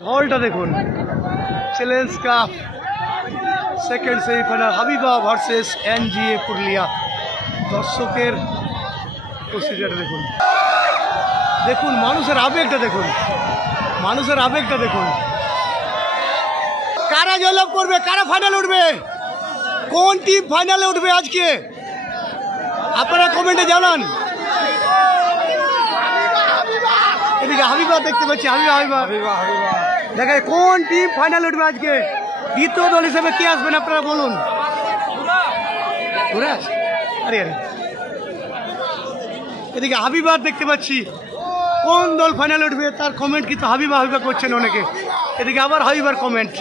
ঢলটা দেখুন, challenge cup second semifinal Habiba versus NGA Purulia. দর্শকের উপস্থিতিটা দেখুন, দেখুন মানুষের আবেগটা দেখুন, মানুষের আবেগটা দেখুন। কারা জয়লাভ করবে, কারা ফাইনাল উঠবে, কোন টিম ফাইনালে উঠবে আজকে আপনারা কমেন্টে জানান। এদিকে হাবিবা দেখতে পাচ্ছি, হাবিবা দেখায় কোন টিম ফাইনাল উঠবে আজকে। দ্বিতীয় দল হিসেবে কে আসবেন আপনারা বলুন। আরে আরে এদিকে হাবিবা দেখতে পাচ্ছি, কোন দল ফাইনাল উঠবে তার কমেন্ট কিন্তু হাবিবা করছেন অনেকে। এদিকে আবার হাবিবার কমেন্ট।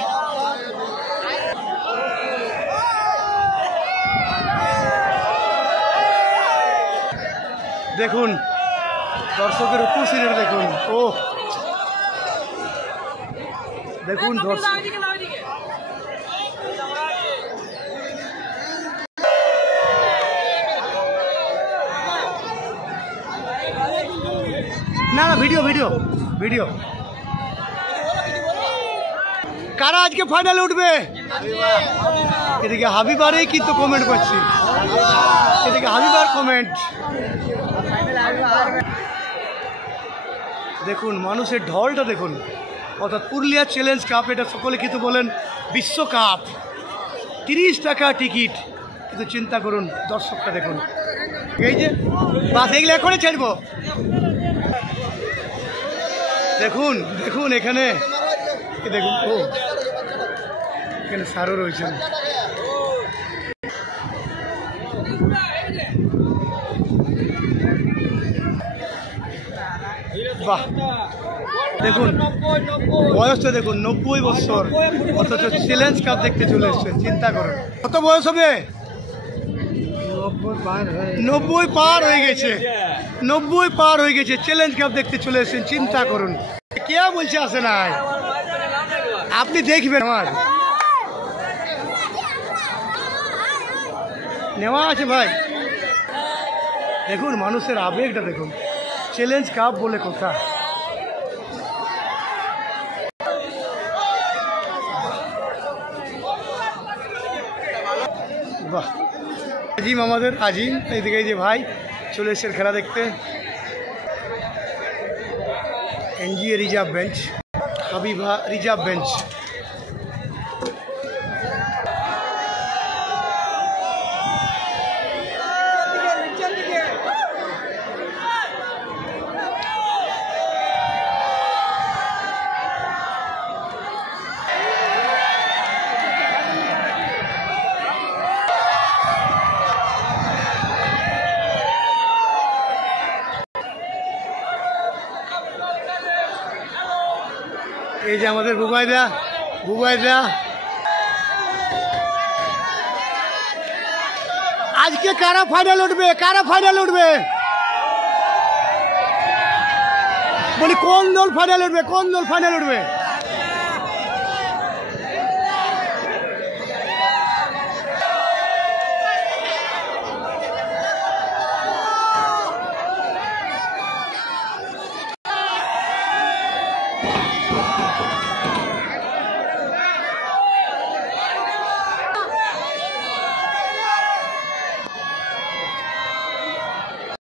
দেখুন দর্শকের উপস্থিতি দেখুন, ও দেখুন দর্শক না ভিডিও ভিডিও ভিডিও। কারা আজকে ফাইনালে উঠবে? এদিকে হাবিবারই কিন্তু কমেন্ট করছি, এদিকে হাবিবার কমেন্ট। দেখুন মানুষের ঢলটা দেখুন, অর্থাৎ পুরুলিয়া চ্যালেঞ্জ কাপ, এটা সকলে কিন্তু বলেন বিশ্বকাপ। 30 টাকা টিকিট, কিন্তু চিন্তা করুন দর্শকটা দেখুন। এই যে বাস এগুলো এখনই ছাড়ব। দেখুন দেখুন এখানে দেখুন, ও এখানে সারও রয়েছেন। বাহ দেখুন বয়সটা দেখুন, 90 বছর, অথচ চ্যালেঞ্জ কাপ দেখতে চলে এসছেন। চিন্তা করুন কত বয়স হবে, 90 পার হয়ে গেছে, 90 পার হয়ে গেছে, চ্যালেঞ্জ কাপ দেখতে চলে এসছেন। চিন্তা করুন, কে বলছে আসে নাই, আপনি দেখবেন। আমার নেওয়া আছে ভাই। দেখুন মানুষের আবেগটা দেখুন, চ্যালেঞ্জ কাপ বলে কথা। বাহ আজিম, আমাদের আজিম এইদিকে যে ভাই চলে এসেছেন খেলা দেখতে। NGA reserve bench, Habiba reserve bench. এই যে আমাদের বুবাইদা, আজকে কারা ফাইনাল উঠবে, কারা ফাইনাল উঠবে বলি, কোন দল ফাইনাল উঠবে, কোন দল ফাইনাল উঠবে?